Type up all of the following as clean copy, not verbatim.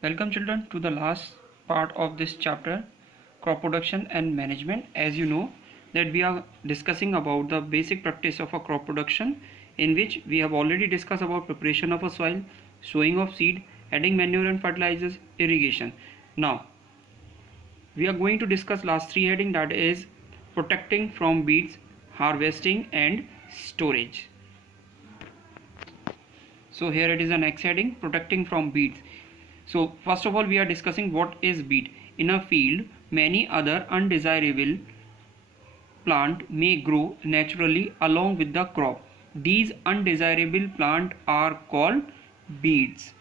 Welcome children to the last part of this chapter, crop production and management. As you know that we are discussing about the basic practice of a crop production, in which we have already discussed about preparation of a soil, sowing of seed, adding manure and fertilizers, irrigation. Now we are going to discuss last three heading, that is protecting from weeds, harvesting and storage. So here it is the next heading, protecting from weeds. So first of all we are discussing what is weed. In a field, many other undesirable plant may grow naturally along with the crop. These undesirable plants are called weeds.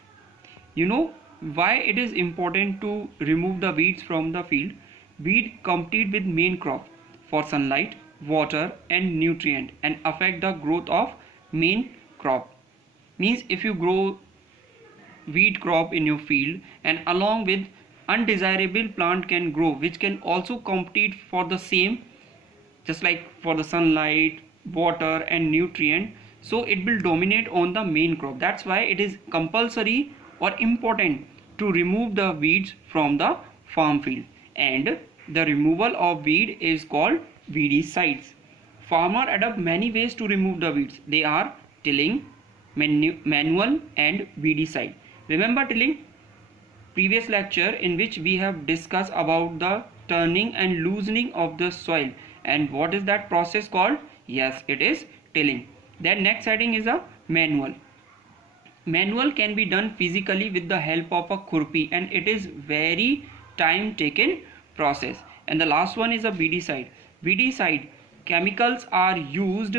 You know why it is important to remove the weeds from the field? Weed compete with main crop for sunlight, water and nutrient and affect the growth of main crop. Means if you grow wheat crop in your field and along with undesirable plant can grow which can also compete for the same, just like for the sunlight, water and nutrient, so it will dominate on the main crop. That's why it is compulsory or important to remove the weeds from the farm field, and the removal of weed is called weedicides. Farmer adopt many ways to remove the weeds. They are tilling, manual and weedicide. Remember tilling? Previous lecture in which we have discussed about the turning and loosening of the soil, and what is that process called? Yes, it is tilling. Then next heading is a manual. Manual can be done physically with the help of a khurpi, and it is very time taken process. And the last one is a weedicide. Weedicide chemicals are used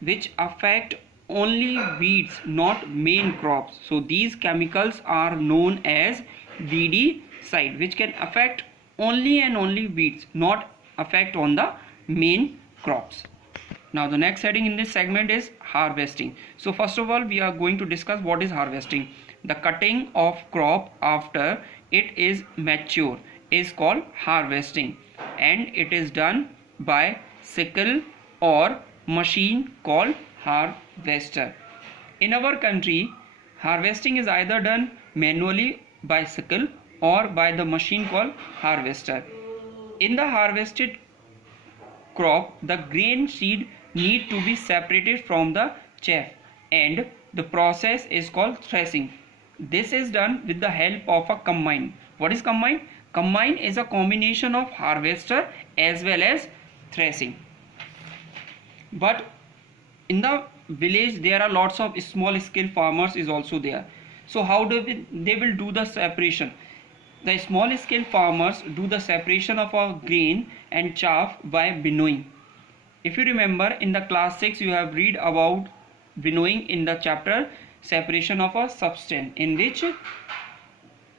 which affect only weeds, not main crops. So these chemicals are known as weedicide, which can affect only and only weeds, not affect on the main crops. Now the next heading in this segment is harvesting. So first of all we are going to discuss what is harvesting. The cutting of crop after it is mature is called harvesting, and it is done by sickle or machine called harvester. In our country, harvesting is either done manually by sickle or by the machine called harvester. In the harvested crop, the grain seed need to be separated from the chaff, and the process is called threshing. This is done with the help of a combine. What is combine? Combine is a combination of harvester as well as threshing. But in the village there are lots of small scale farmers is also there. So how they will do the separation? The small scale farmers do the separation of a grain and chaff by winnowing. If you remember in the class 6 you have read about winnowing in the chapter separation of a substance, in which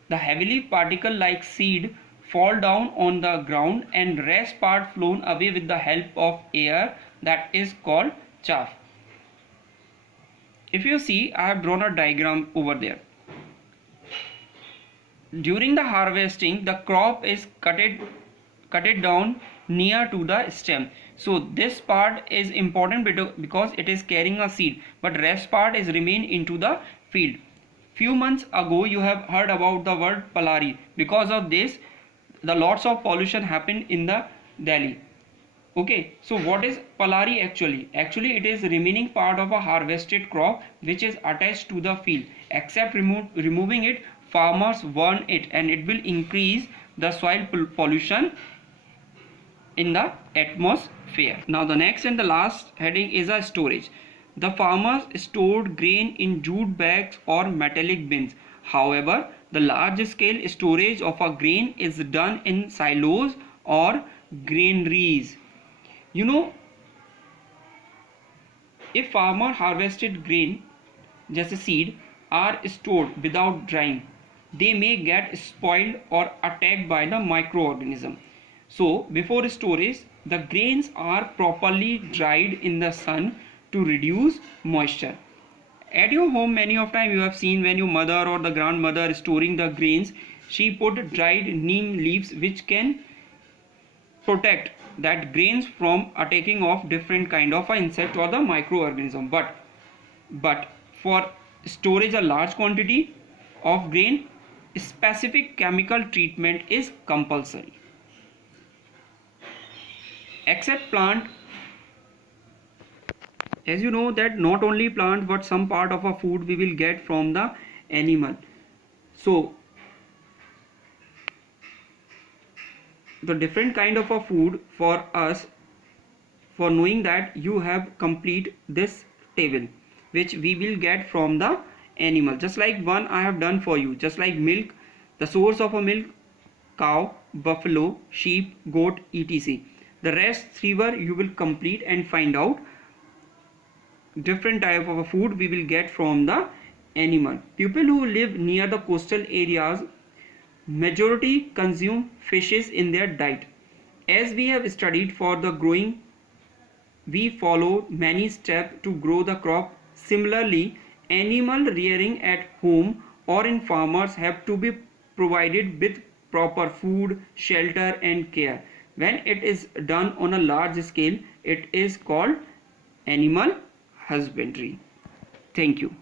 the heavily particle like seed fall down on the ground and rest part flown away with the help of air, that is called chaff. If you see, I have drawn a diagram over there. During the harvesting, the crop is cut it down near to the stem. So this part is important because it is carrying a seed, but rest part is remain into the field. Few months ago you have heard about the word palari. Because of this, the lots of pollution happened in the Delhi. Okay, so what is palari actually? Actually it is remaining part of a harvested crop which is attached to the field. Except removing it, farmers burn it, and it will increase the soil pollution in the atmosphere. Now the next and the last heading is a storage. The farmers stored grain in jute bags or metallic bins. However, the large scale storage of a grain is done in silos or granaries. You know, if farmer harvested grain, just a seed, are stored without drying, they may get spoiled or attacked by the microorganism. So before storage, the grains are properly dried in the sun to reduce moisture. At your home, many of time you have seen when your mother or the grandmother is storing the grains, she put dried neem leaves which can protect that grains from attacking of different kind of insect or the microorganism. But for storage a large quantity of grain, specific chemical treatment is compulsory. Except plant, as you know that not only plant but some part of a food we will get from the animal. So the different kind of a food for us, for knowing that you have complete this table which we will get from the animal. Just like one I have done for you, just like milk, the source of a milk, cow, buffalo, sheep, goat, etc. The rest three were you will complete and find out different type of a food we will get from the animal. People who live near the coastal areas majority consume fishes in their diet. As we have studied for the growing, we follow many steps to grow the crop. Similarly, animal rearing at home or in farmers have to be provided with proper food, shelter and care. When it is done on a large scale, it is called animal husbandry. Thank you.